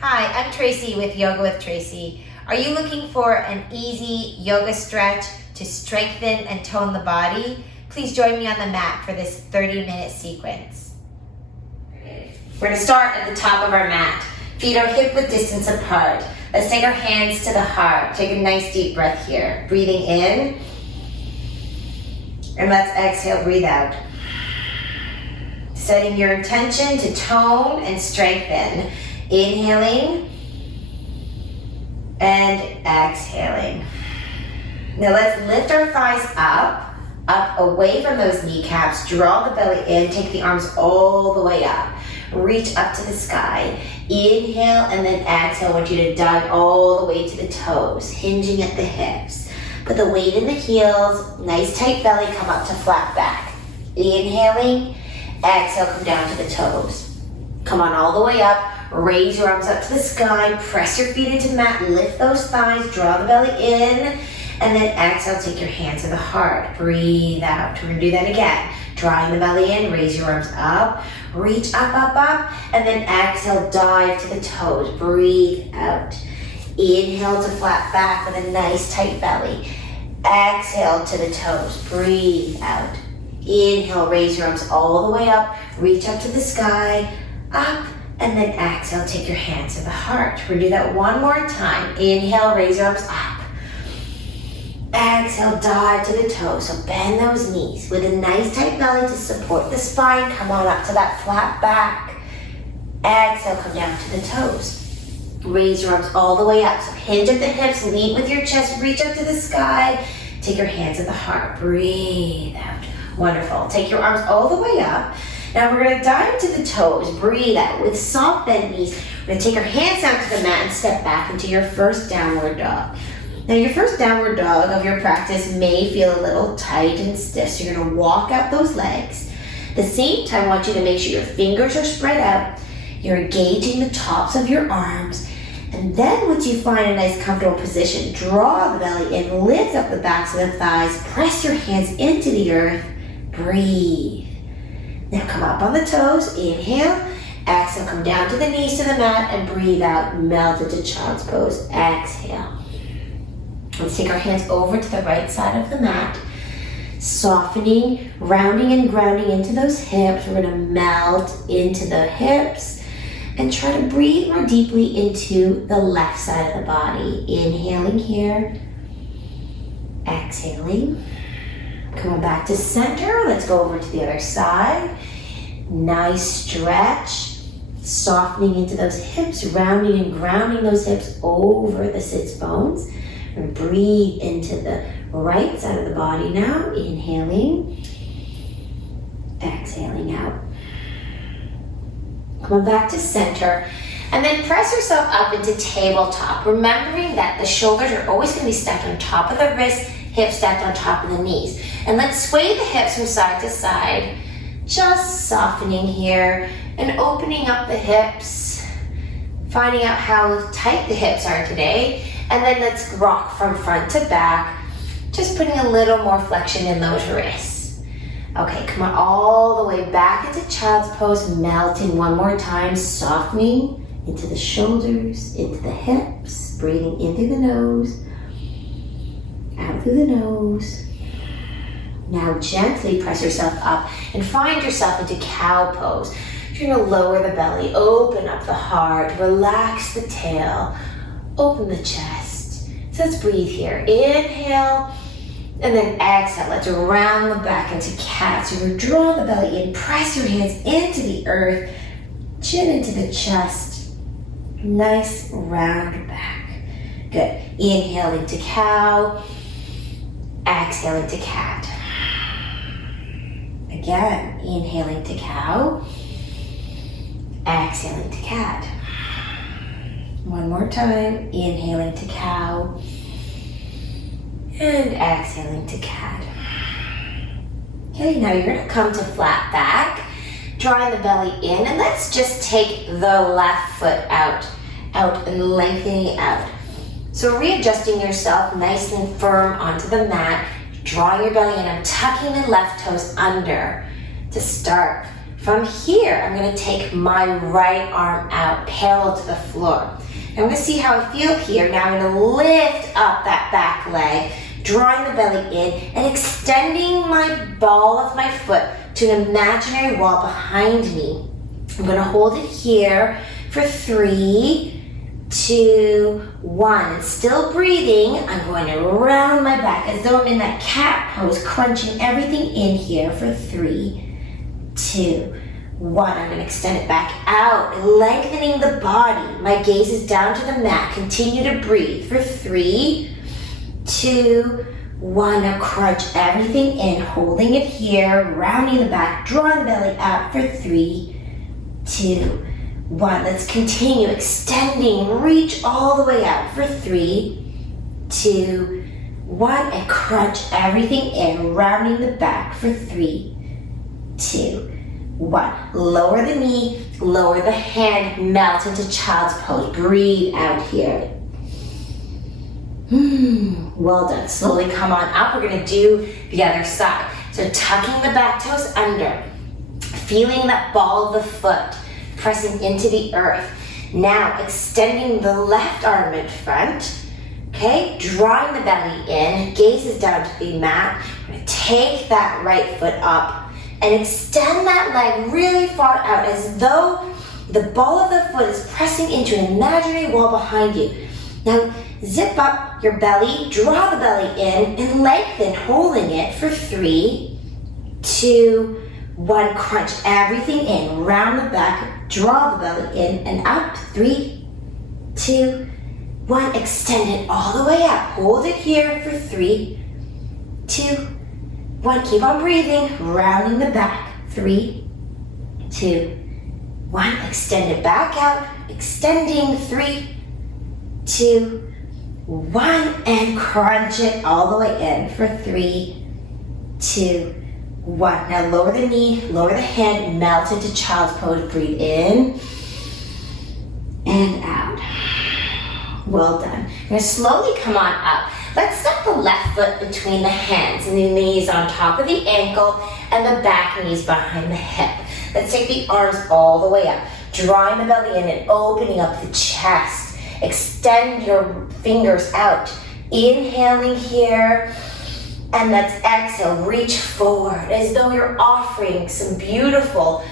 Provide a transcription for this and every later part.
Hi, I'm Tracie with Yoga with Tracie. Are you looking for an easy yoga stretch to strengthen and tone the body? Please join me on the mat for this 30-minute sequence. We're going to start at the top of our mat. Feet are hip-width distance apart. Let's take our hands to the heart. Take a nice deep breath here. Breathing in. And let's exhale, breathe out. Setting your intention to tone and strengthen. Inhaling and exhaling. Now let's lift our thighs up away from those kneecaps. Draw the belly in, take the arms all the way up. Reach up to the sky. Inhale and then exhale. I want you to dive all the way to the toes, hinging at the hips. Put the weight in the heels, nice tight belly, come up to flat back. Inhaling, exhale, come down to the toes. Come on all the way up. Raise your arms up to the sky, press your feet into the mat, lift those thighs, draw the belly in, and then exhale, take your hands to the heart. Breathe out. We're gonna do that again. Drawing the belly in, raise your arms up, reach up, up, up, and then exhale, dive to the toes. Breathe out. Inhale to flat back with a nice tight belly. Exhale to the toes. Breathe out. Inhale, raise your arms all the way up, reach up to the sky, up, and then exhale, take your hands to the heart. We're gonna do that one more time. Inhale, raise your arms up. Exhale, dive to the toes. So bend those knees with a nice tight belly to support the spine. Come on up to that flat back. Exhale, come down to the toes. Raise your arms all the way up. So hinge at the hips, lead with your chest, reach up to the sky. Take your hands to the heart. Breathe out. Wonderful. Take your arms all the way up. Now we're going to dive to the toes. Breathe out with soft bent knees. We're going to take our hands down to the mat and step back into your first downward dog. Now your first downward dog of your practice may feel a little tight and stiff, so you're going to walk out those legs. At the same time, I want you to make sure your fingers are spread out. You're engaging the tops of your arms. And then once you find a nice comfortable position, draw the belly in, lift up the backs of the thighs, press your hands into the earth, breathe. Now come up on the toes, inhale, exhale, come down to the knees to the mat and breathe out, melt into child's pose, exhale. Let's take our hands over to the right side of the mat, softening, rounding and grounding into those hips. We're gonna melt into the hips and try to breathe more deeply into the left side of the body. Inhaling here, exhaling. Coming back to center, let's go over to the other side. Nice stretch, softening into those hips, rounding and grounding those hips over the sits bones. And breathe into the right side of the body now. Inhaling, exhaling out. Coming back to center, and then press yourself up into tabletop, remembering that the shoulders are always going to be stacked on top of the wrists, hips stacked on top of the knees. And let's sway the hips from side to side, just softening here and opening up the hips, finding out how tight the hips are today. And then let's rock from front to back, just putting a little more flexion in those wrists. Okay, come on all the way back into child's pose, melting one more time, softening into the shoulders, into the hips, breathing in through the nose, out through the nose. Now gently press yourself up and find yourself into cow pose. You're gonna lower the belly, open up the heart, relax the tail, open the chest. So let's breathe here. Inhale, and then exhale. Let's round the back into cat. So you're gonna draw the belly in, press your hands into the earth, chin into the chest. Nice round back. Good. Inhaling to cow, exhaling to cat. Again, inhaling to cow, exhaling to cat. One more time, inhaling to cow, and exhaling to cat. Okay, now you're gonna come to flat back, drawing the belly in, and let's just take the left foot out and lengthening out. So readjusting yourself nice and firm onto the mat, drawing your belly in and tucking the left toes under to start. From here, I'm gonna take my right arm out, parallel to the floor. I'm gonna see how I feel here. Now I'm gonna lift up that back leg, drawing the belly in and extending my ball of my foot to an imaginary wall behind me. I'm gonna hold it here for 3, 2, 1. And still breathing, I'm going to round my back as though I'm in that cat pose, crunching everything in here for 3, 2, 1. I'm going to extend it back out, lengthening the body. My gaze is down to the mat. Continue to breathe for 3, 2, 1. Now crunch everything in, holding it here, rounding the back, drawing the belly out for 3, 2, 1. Let's continue extending, reach all the way out for 3, 2, 1, and crunch everything in, rounding the back for 3, 2, 1. Lower the knee, lower the hand, melt into child's pose. Breathe out here. Well done. Slowly come on up. We're gonna do the other side. So tucking the back toes under, feeling that ball of the foot pressing into the earth. Now extending the left arm in front, okay? Drawing the belly in, gaze is down to the mat. We're gonna take that right foot up and extend that leg really far out as though the ball of the foot is pressing into an imaginary wall behind you. Now zip up your belly, draw the belly in and lengthen, holding it for 3, 2, 1. Crunch everything in, round the back, draw the belly in and up. 3, 2, 1. Extend it all the way up. Hold it here for 3, 2, 1. Keep on breathing, rounding the back. 3, 2, 1. Extend it back out, extending. 3, 2, 1. And crunch it all the way in for 3, 2, 1. Now lower the knee, lower the hand, melt into child's pose. Breathe in and out. Well done. We're going to slowly come on up. Let's step the left foot between the hands and the knees on top of the ankle and the back knees behind the hip. Let's take the arms all the way up, drawing the belly in and opening up the chest. Extend your fingers out. Inhaling here. And let's exhale, reach forward as though you're offering some beautiful,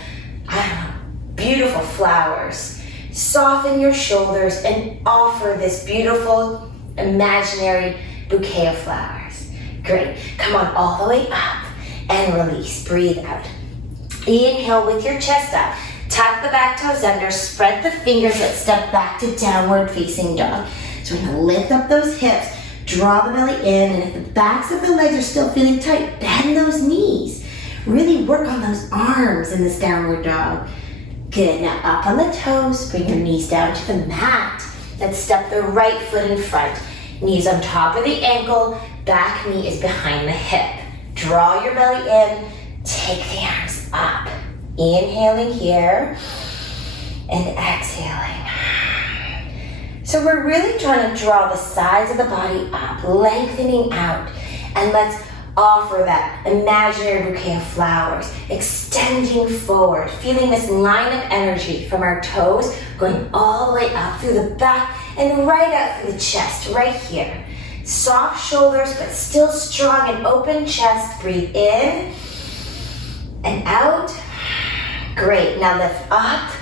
beautiful flowers. Soften your shoulders and offer this beautiful imaginary bouquet of flowers. Great. Come on all the way up and release. Breathe out. Inhale with your chest up. Tuck the back toes under. Spread the fingers. Let's step back to downward facing dog. So we're going to lift up those hips. Draw the belly in, and if the backs of the legs are still feeling tight, bend those knees. Really work on those arms in this downward dog. Good. Now up on the toes, bring your knees down to the mat. Let's step the right foot in front. Knees on top of the ankle, back knee is behind the hip. Draw your belly in, take the arms up. Inhaling here and exhaling. So we're really trying to draw the sides of the body up, lengthening out. And let's offer that imaginary bouquet of flowers, extending forward, feeling this line of energy from our toes, going all the way up through the back and right out through the chest, right here. Soft shoulders, but still strong and open chest. Breathe in and out. Great. Now lift up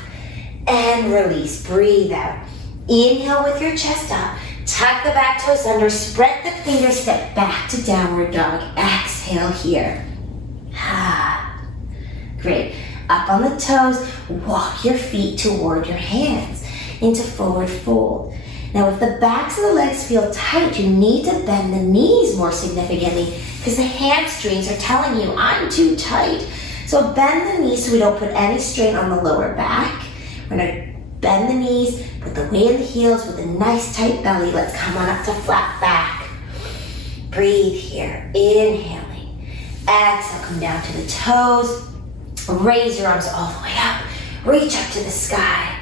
and release. Breathe out. Inhale with your chest up. Tuck the back toes under. Spread the fingers. Step back to downward dog. Exhale here. Great. Up on the toes. Walk your feet toward your hands into forward fold. Now if the backs of the legs feel tight, you need to bend the knees more significantly because the hamstrings are telling you, I'm too tight. So bend the knees so we don't put any strain on the lower back. We're going to bend the knees, put the weight in the heels with a nice tight belly. Let's come on up to flat back. Breathe here. Inhaling. Exhale, come down to the toes. Raise your arms all the way up. Reach up to the sky.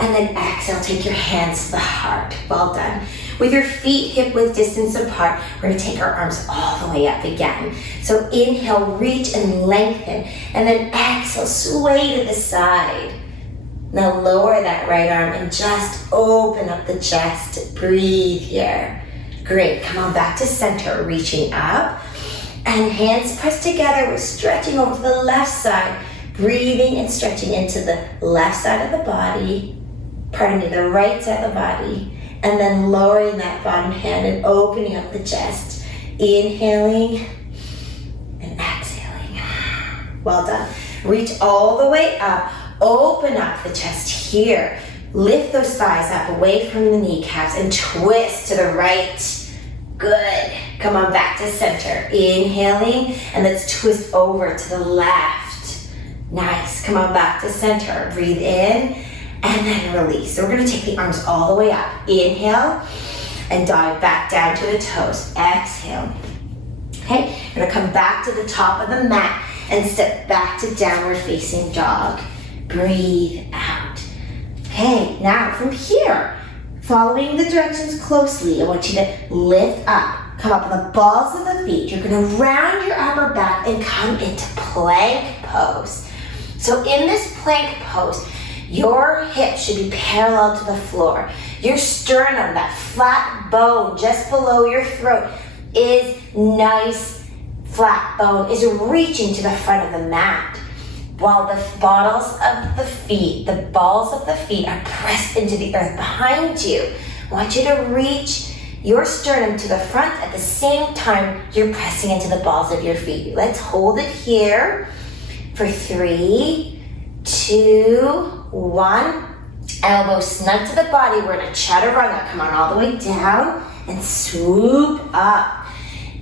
And then exhale, take your hands to the heart. Well done. With your feet hip-width distance apart, we're gonna take our arms all the way up again. So inhale, reach and lengthen, and then exhale, sway to the side. Now lower that right arm and just open up the chest. Breathe here. Great, come on back to center, reaching up. And hands pressed together, we're stretching over to the left side. Breathing and stretching into the left side of the body. Pardon me, the right side of the body. And then lowering that bottom hand and opening up the chest. Inhaling and exhaling. Well done. Reach all the way up. Open up the chest here. Lift those thighs up away from the kneecaps and twist to the right. Good. Come on back to center. Inhaling, and let's twist over to the left. Nice. Come on back to center. Breathe in and then release. So we're going to take the arms all the way up. Inhale and dive back down to the toes. Exhale. Okay, we're going to come back to the top of the mat and step back to downward facing dog. Breathe out. Okay, now from here, following the directions closely, I want you to lift up. Come up on the balls of the feet. You're going to round your upper back and come into plank pose. So in this plank pose, your hips should be parallel to the floor. Your sternum, that flat bone just below your throat, is nice, flat bone, is reaching to the front of the mat. While the balls of the feet are pressed into the earth behind you. I want you to reach your sternum to the front at the same time you're pressing into the balls of your feet. Let's hold it here for 3, 2, 1. Elbows snug to the body. We're in a chaturanga. Come on all the way down and swoop up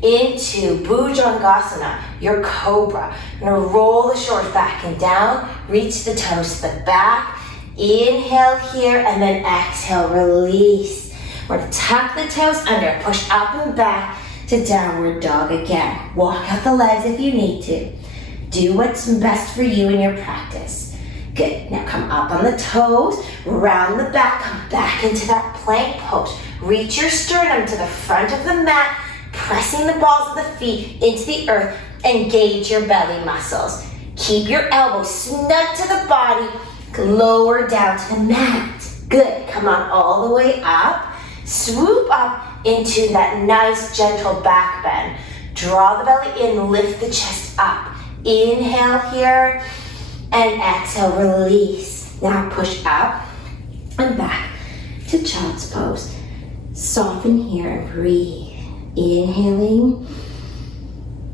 into Bhujangasana, your cobra. You're gonna roll the shoulders back and down, reach the toes to the back. Inhale here and then exhale, release. We're gonna tuck the toes under, push up and back to downward dog again. Walk out the legs if you need to. Do what's best for you in your practice. Good, now come up on the toes, round the back, come back into that plank pose. Reach your sternum to the front of the mat, pressing the balls of the feet into the earth, engage your belly muscles. Keep your elbows snug to the body, lower down to the mat. Good, come on all the way up. Swoop up into that nice gentle back bend. Draw the belly in, lift the chest up. Inhale here and exhale, release. Now push up and back to child's pose. Soften here and breathe. Inhaling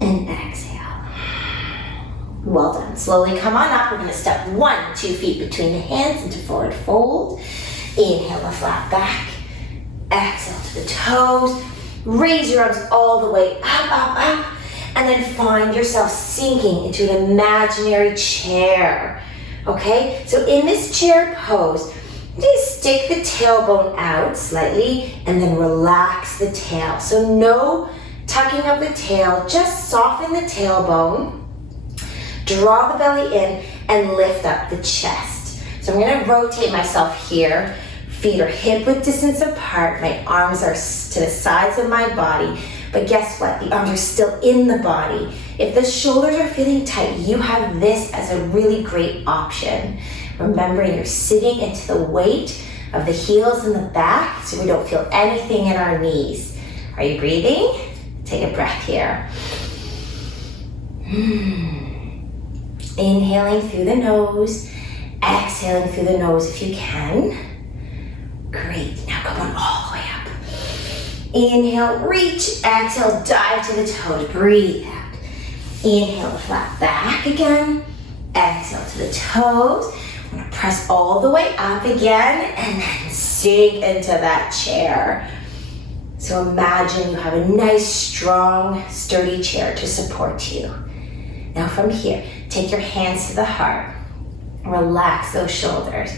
and exhale. Well done. Slowly come on up. We're going to step 1, 2 feet between the hands into forward fold. Inhale the flat back. Exhale to the toes. Raise your arms all the way up, up, up. And then find yourself sinking into an imaginary chair. Okay? So in this chair pose, just stick the tailbone out slightly and then relax the tail. So no tucking of the tail, just soften the tailbone. Draw the belly in and lift up the chest. So I'm going to rotate myself here. Feet are hip-width distance apart. My arms are to the sides of my body. But guess what? The arms are still in the body. If the shoulders are feeling tight, you have this as a really great option. Remembering you're sitting into the weight of the heels in the back so we don't feel anything in our knees. Are you breathing? Take a breath here. Inhaling through the nose, exhaling through the nose if you can. Great, now come on all the way up. Inhale, reach, exhale, dive to the toes, breathe out. Inhale, flat back again. Exhale to the toes. I'm gonna press all the way up again and then sink into that chair. So imagine you have a nice, strong, sturdy chair to support you. Now from here, take your hands to the heart. Relax those shoulders.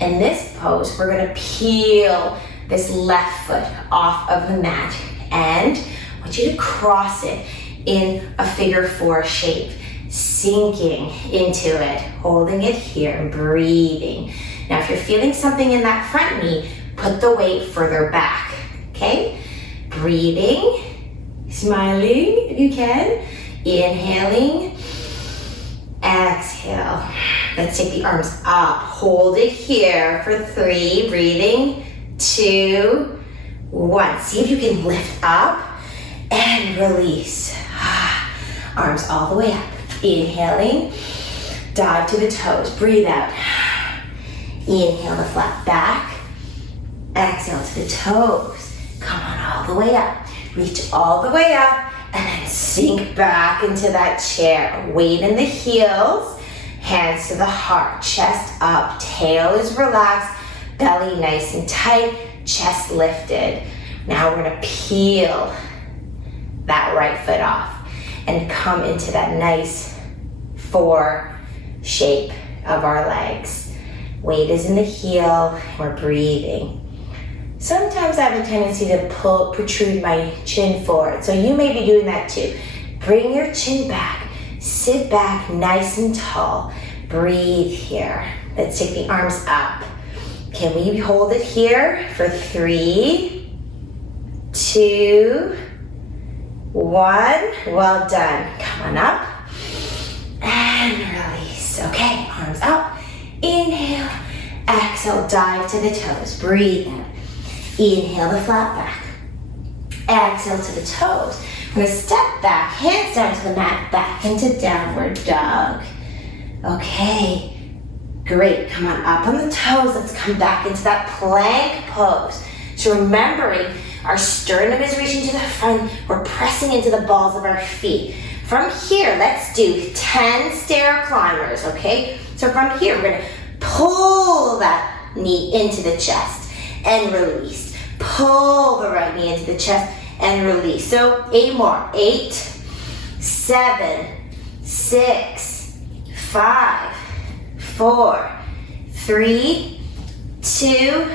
In this pose, we're gonna peel this left foot off of the mat and I want you to cross it in a figure 4 shape. Sinking into it, holding it here and breathing. Now if you're feeling something in that front knee, put the weight further back. okay? Breathing, smiling if you can. Inhaling, exhale. Let's take the arms up. Hold it here for 3. Breathing, 2, 1. See if you can lift up and release. Arms all the way up. Inhaling, dive to the toes. Breathe out. Inhale the flat back. Exhale to the toes. Come on all the way up. Reach all the way up and then sink back into that chair. Weight in the heels. Hands to the heart. Chest up. Tail is relaxed. Belly nice and tight. Chest lifted. Now we're going to peel that right foot off and come into that nice 4 shape of our legs. Weight is in the heel. We're breathing. Sometimes I have a tendency to protrude my chin forward, so you may be doing that too. Bring your chin back. Sit back nice and tall. Breathe here. Let's take the arms up. Can we hold it here for 3, 2, 1. Well done. Come on up and release. Okay, arms up. Inhale. Exhale, dive to the toes. Breathe in. Inhale the flat back. Exhale to the toes. We're going to step back, hands down to the mat, back into downward dog. Okay, great. Come on up on the toes. Let's come back into that plank pose. So remembering our sternum is reaching to the front. We're pressing into the balls of our feet. From here, let's do 10 stair climbers, okay? So from here, we're going to pull that knee into the chest and release. Pull the right knee into the chest and release. So 8 more. 8, 7, 6, 5, 4, 3, 2,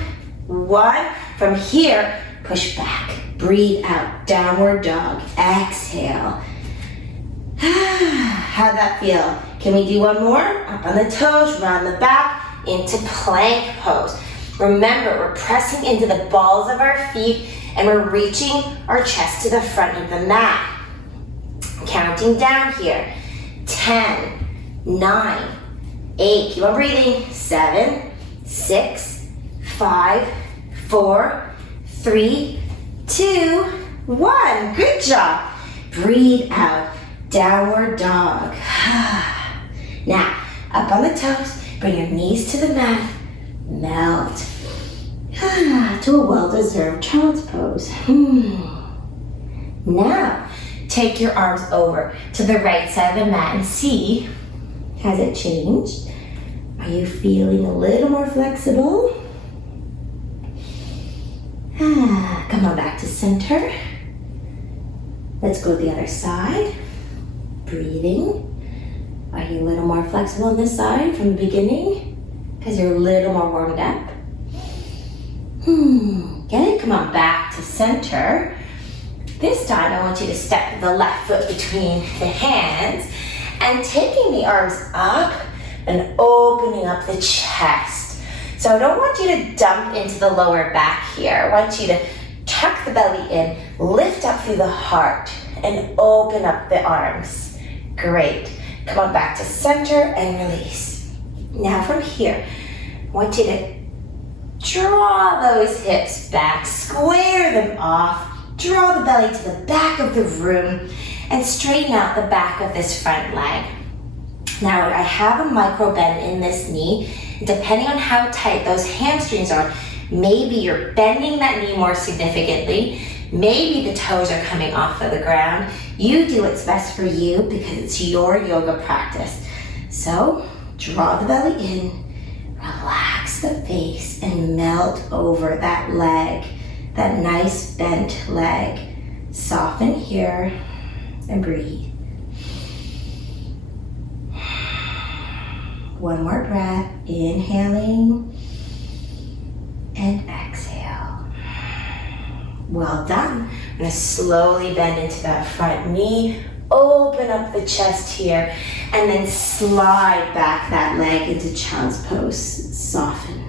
1. From here, push back. Breathe out. Downward dog. Exhale. How'd that feel? Can we do one more? Up on the toes, round the back, into plank pose. Remember, we're pressing into the balls of our feet and we're reaching our chest to the front of the mat. Counting down here. 10, 9, 8, keep on breathing. 7, 6, 5, 4, 3, 2, 1. Good job. Breathe out. Downward dog. Now, up on the toes, bring your knees to the mat. Melt to a well-deserved child's pose. Now, take your arms over to the right side of the mat and see, has it changed? Are you feeling a little more flexible? Come on back to center. Let's go to the other side. Breathing. Are you a little more flexible on this side from the beginning? Because you're a little more warmed up. Good. Come on back to center. This time I want you to step the left foot between the hands and taking the arms up and opening up the chest. So I don't want you to dump into the lower back here. I want you to tuck the belly in, lift up through the heart, and open up the arms. Great. Come on back to center and release. Now from here, I want you to draw those hips back, square them off, draw the belly to the back of the room, and straighten out the back of this front leg. Now I have a micro bend in this knee. Depending on how tight those hamstrings are, maybe you're bending that knee more significantly. Maybe the toes are coming off of the ground. You do what's best for you because it's your yoga practice. So draw the belly in, relax the face, and melt over that leg, that nice bent leg. Soften here and breathe. One more breath, inhaling and exhale. Well done. I'm going to slowly bend into that front knee, open up the chest here, and then slide back that leg into child's pose. Soften.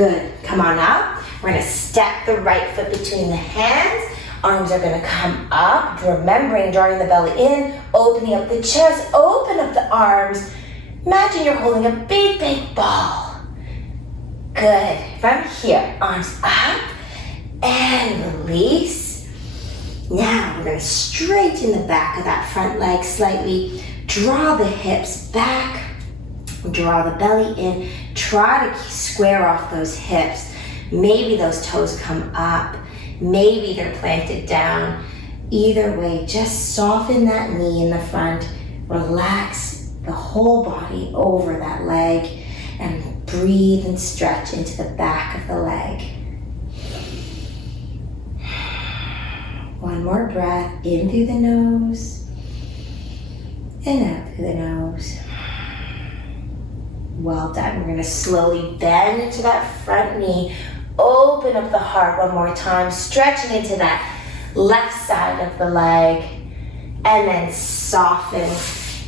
Good. Come on up. We're going to step the right foot between the hands. Arms are going to come up. Remembering, drawing the belly in, opening up the chest, open up the arms. Imagine you're holding a big, big ball. Good. From here, arms up and release. Now we're going to straighten the back of that front leg slightly. Draw the hips back. Draw the belly in. Try to square off those hips. Maybe those toes come up. Maybe they're planted down. Either way, just soften that knee in the front. Relax the whole body over that leg and breathe and stretch into the back of the leg. One more breath in through the nose and out through the nose. Well done. We're going to slowly bend into that front knee. Open up the heart one more time, stretching into that left side of the leg, and then soften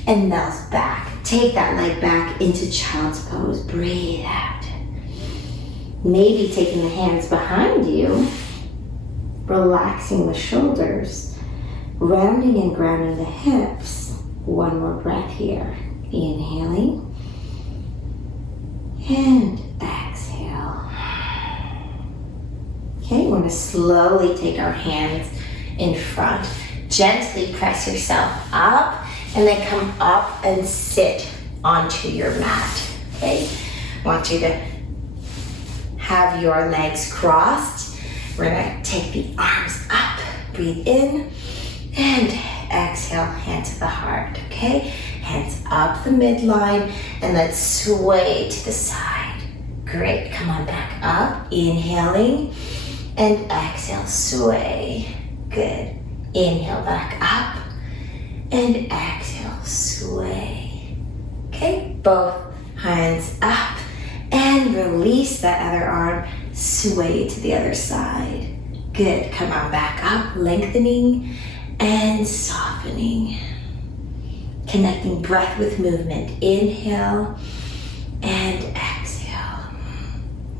and melt back. Take that leg back into child's pose. Breathe out. Maybe taking the hands behind you, relaxing the shoulders, rounding and grounding the hips. One more breath here. Inhaling and exhale. Okay, we're going to slowly take our hands in front. Gently press yourself up and then come up and sit onto your mat. Okay, I want you to have your legs crossed. We're going to take the arms up, breathe in, and exhale, hand to the heart. Okay, hands up the midline, and let's sway to the side. Great, come on back up, inhaling, and exhale, sway. Good. Inhale back up and exhale, sway. Okay, both hands up and release that other arm, sway to the other side. Good. Come on back up, lengthening and softening. Connecting breath with movement. Inhale and exhale.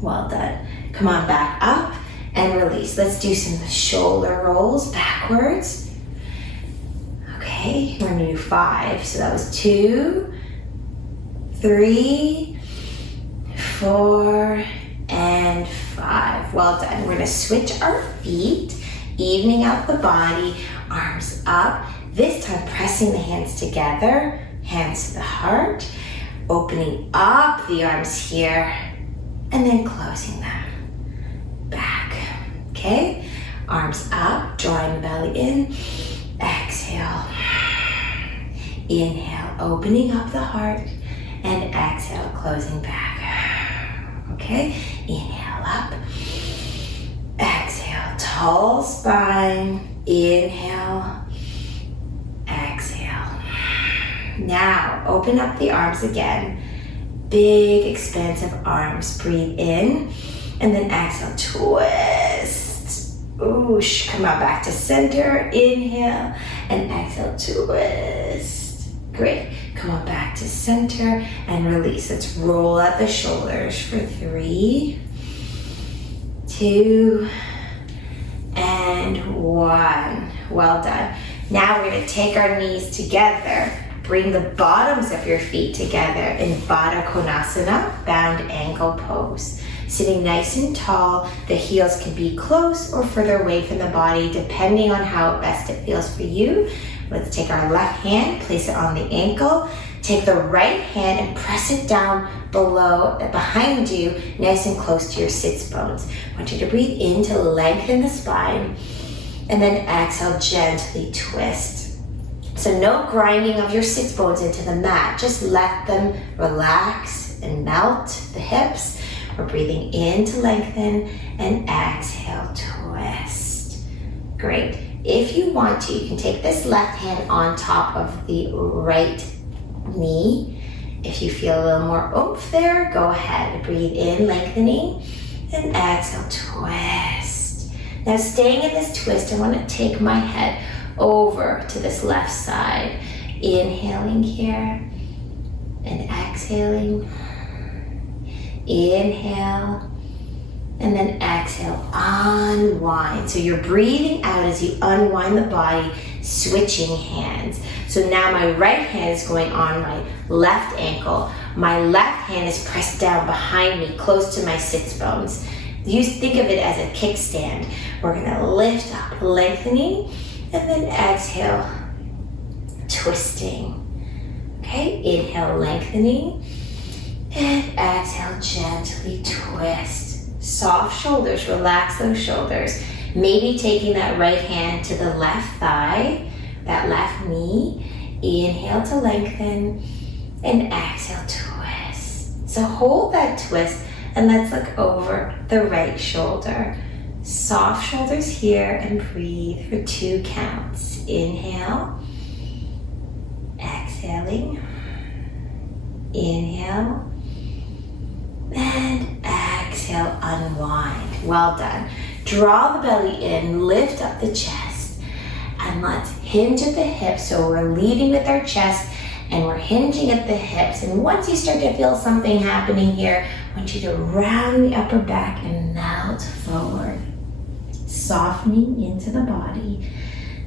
Well done. Come on back up and release. Let's do some shoulder rolls backwards. Okay, we're gonna do 5. So that was 2, 3, 4, and 5. Well done. We're gonna switch our feet, evening out the body, arms up. This time pressing the hands together, hands to the heart, opening up the arms here, and then closing them back. Okay, arms up, drawing the belly in, exhale, inhale, opening up the heart, and exhale, closing back. Okay, inhale up, exhale, tall spine, inhale, exhale. Now, open up the arms again, big expansive arms, breathe in, and then exhale, twist. Oosh, come on back to center, inhale, and exhale, twist. Great, come on back to center and release. Let's roll out the shoulders for 3, 2, and 1. Well done. Now we're gonna take our knees together. Bring the bottoms of your feet together in Baddha Konasana, bound ankle pose. Sitting nice and tall, the heels can be close or further away from the body, depending on how best it feels for you. Let's take our left hand, place it on the ankle. Take the right hand and press it down below, behind you, nice and close to your sits bones. I want you to breathe in to lengthen the spine, and then exhale, gently twist. So no grinding of your sits bones into the mat, just let them relax and melt the hips. We're breathing in to lengthen and exhale, twist. Great. If you want to, you can take this left hand on top of the right knee. If you feel a little more oomph there, go ahead. Breathe in, lengthening, and exhale, twist. Now staying in this twist, I want to take my head over to this left side. Inhaling here and exhaling. Inhale And then exhale, unwind. So you're breathing out as you unwind the body, switching hands. So now my right hand is going on my left ankle. My left hand is pressed down behind me, close to my sits bones. Think of it as a kickstand. We're gonna lift up, lengthening, and then exhale, twisting. Okay, inhale, lengthening, and exhale, gently twist. Soft shoulders, relax those shoulders. Maybe taking that right hand to the left thigh, that left knee. Inhale to lengthen, and exhale, twist. So hold that twist, and let's look over the right shoulder. Soft shoulders here, and breathe for 2 counts. Inhale, exhaling, inhale, and exhale, unwind. Well done. Draw the belly in, lift up the chest, and let's hinge at the hips. So we're leading with our chest, and we're hinging at the hips. And once you start to feel something happening here, I want you to round the upper back and melt forward, softening into the body.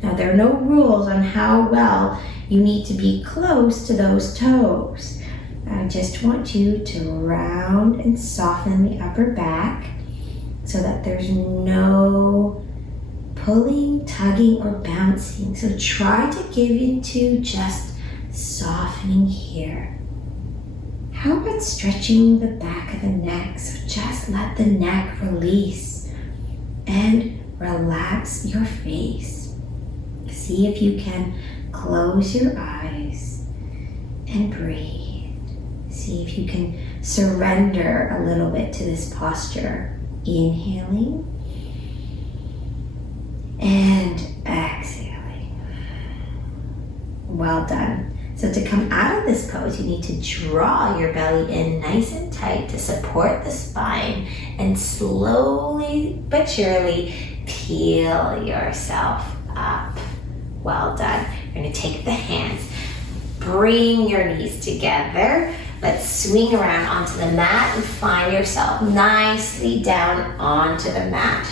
Now, there are no rules on how well you need to be close to those toes. I just want you to round and soften the upper back so that there's no pulling, tugging, or bouncing. So try to give into just softening here. How about stretching the back of the neck? So just let the neck release and relax your face. See if you can close your eyes and breathe. See if you can surrender a little bit to this posture. Inhaling and exhaling. Well done. So to come out of this pose, you need to draw your belly in nice and tight to support the spine, and slowly but surely peel yourself up. Well done. You're going to take the hands, bring your knees together. Let's swing around onto the mat and find yourself nicely down onto the mat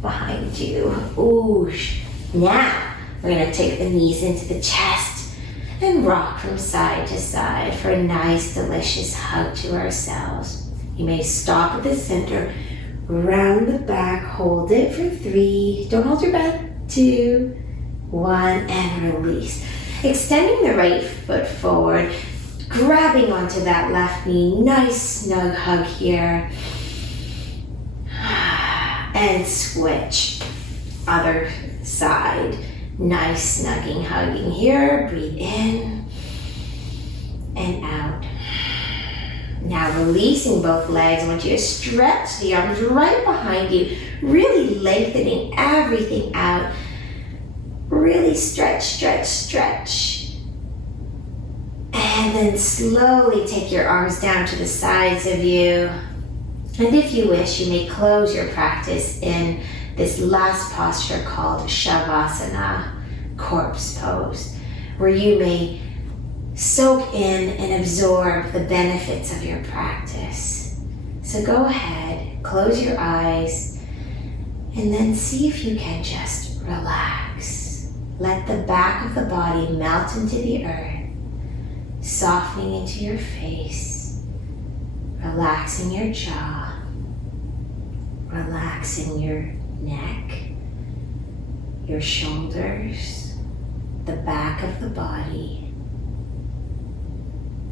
behind you. Oosh. Now, we're going to take the knees into the chest and rock from side to side for a nice, delicious hug to ourselves. You may stop at the center, round the back, hold it for 3. Don't hold your breath. 2, 1, and release. Extending the right foot forward, grabbing onto that left knee, nice snug hug here. And switch, other side. Nice snugging, hugging here. Breathe in and out. Now releasing both legs. I want you to stretch the arms right behind you, really lengthening everything out. Really stretch, stretch, stretch. And then slowly take your arms down to the sides of you. And if you wish, you may close your practice in this last posture called Shavasana, corpse pose, where you may soak in and absorb the benefits of your practice. So go ahead, close your eyes, and then see if you can just relax. Let the back of the body melt into the earth, softening into your face, relaxing your jaw, relaxing your neck, your shoulders, the back of the body.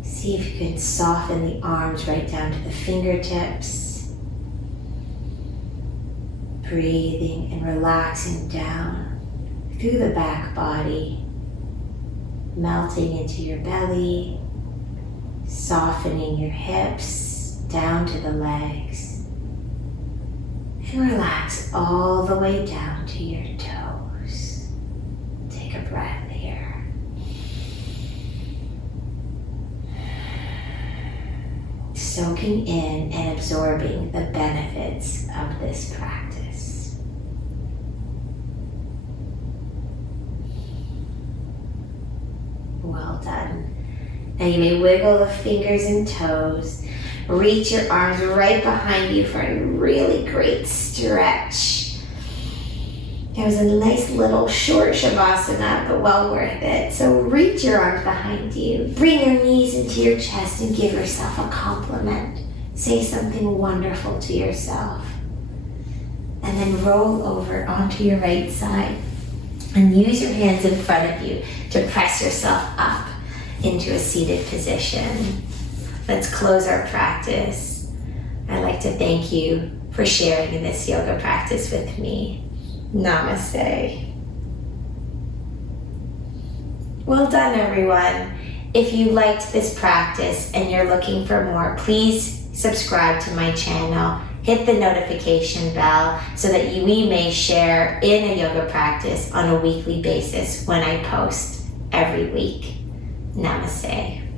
See if you can soften the arms right down to the fingertips. Breathing and relaxing down through the back body, melting into your belly, softening your hips down to the legs, and relax all the way down to your toes. Take a breath here. Soaking in and absorbing the benefits of this practice. Well done. Now you may wiggle the fingers and toes, Reach your arms right behind you for a really great stretch. It was a nice little short Shavasana, but well worth it. So reach your arms behind you. Bring your knees into your chest and give yourself a compliment. Say something wonderful to yourself. And then roll over onto your right side. And use your hands in front of you to press yourself up into a seated position. Let's close our practice. I'd like to thank you for sharing in this yoga practice with me. Namaste. Well done, everyone. If you liked this practice and you're looking for more, please subscribe to my channel. Hit the notification bell so that we may share in a yoga practice on a weekly basis when I post every week. Namaste.